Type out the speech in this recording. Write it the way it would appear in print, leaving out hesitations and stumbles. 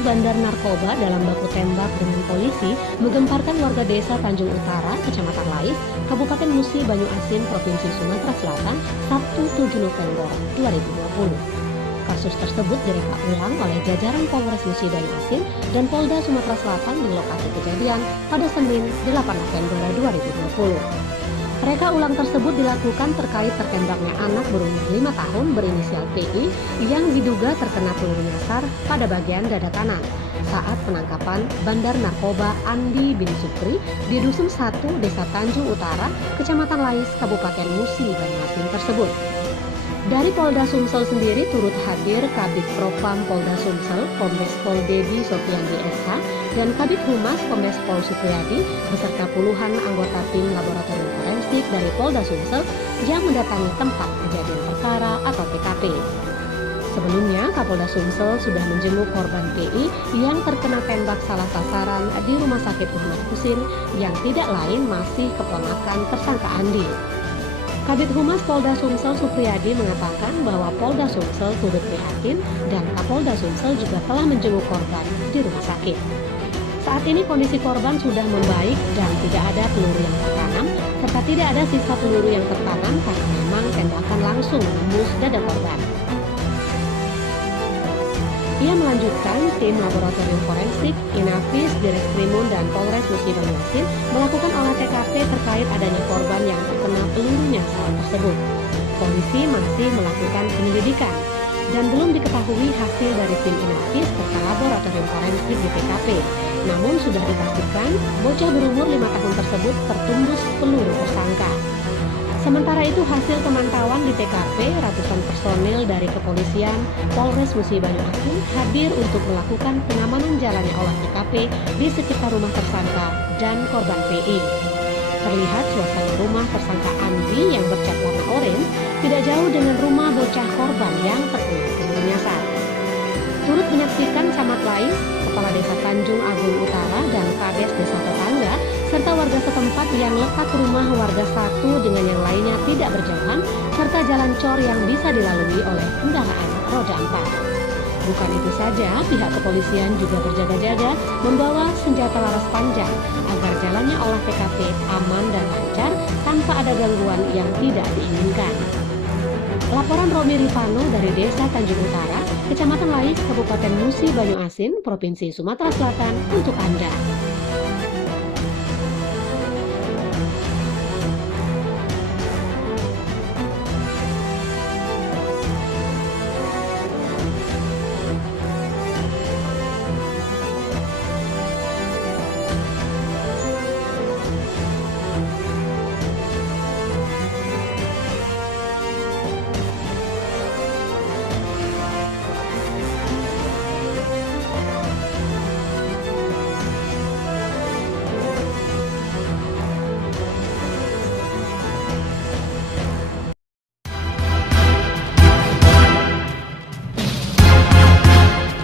bandar narkoba dalam baku tembak dengan polisi menggemparkan warga desa Tanjung Utara, Kecamatan Lais, Kabupaten Musi Banyu Asin, Provinsi Sumatera Selatan, Sabtu 7 November 2020. Kasus tersebut direka ulang oleh jajaran Polres Musi Banyu Asin dan Polda Sumatera Selatan di lokasi kejadian pada Senin 8 November 2020. Reka ulang tersebut dilakukan terkait tertembaknya anak berumur 5 tahun berinisial TI yang diduga terkena peluru nyasar pada bagian dada kanan saat penangkapan bandar narkoba Andi bin Supri di Dusun 1, Desa Tanjung Utara, Kecamatan Lais, Kabupaten Musi Banyu Asin tersebut. Dari Polda Sumsel sendiri turut hadir Kabid Propam Polda Sumsel, Kombes Pol Dedi Sofiandi SH, dan Kabid Humas Kombes Pol Supriyadi beserta puluhan anggota tim laboratorium forensik dari Polda Sumsel yang mendatangi tempat kejadian perkara atau TKP. Sebelumnya, Kapolda Sumsel sudah menjenguk korban PI yang terkena tembak salah sasaran di Rumah Sakit Muhammad Husin yang tidak lain masih keponakan tersangka Andi. Kabid Humas Polda Sumsel Supriyadi mengatakan bahwa Polda Sumsel turut prihatin dan Kapolda Sumsel juga telah menjenguk korban di rumah sakit. Saat ini kondisi korban sudah membaik dan tidak ada peluru yang tertanam serta tidak ada sisa peluru yang tertanam karena memang tembakan langsung menembus dada korban. Ia melanjutkan tim laboratorium forensik, Inafis, Direskrimum, dan Polres Musi Banyu Asin melakukan olah TKP terkait adanya korban yang terkena peluru nyasar tersebut. Polisi masih melakukan penyelidikan dan belum diketahui hasil dari tim Inafis serta laboratorium forensik di TKP. Namun sudah dipastikan bocah berumur 5 tahun tersebut tertembus peluru tersangka. Sementara itu hasil pemantauan di TKP, ratusan personil dari kepolisian Polres Musi Banyu Asin hadir untuk melakukan pengamanan jalannya olah TKP di sekitar rumah tersangka dan korban PI. Terlihat suasana rumah tersangka Andi yang bercat warna oranye tidak jauh dengan rumah bocah korban yang terkena peluru nyasar. Turut menyaksikan Camat Lais, Kepala Desa Tanjung Agung Utara, dan Kades Desa Tetangga, serta warga setempat yang letak rumah warga satu dengan yang lainnya tidak berjauhan, serta jalan cor yang bisa dilalui oleh kendaraan roda 4. Bukan itu saja, pihak kepolisian juga berjaga-jaga membawa senjata laras panjang agar jalannya olah TKP aman dan lancar tanpa ada gangguan yang tidak diinginkan. Laporan Romi Rifano dari Desa Tanjung Utara, Kecamatan Lais, Kabupaten Musi Banyu Asin, Provinsi Sumatera Selatan untuk Anda.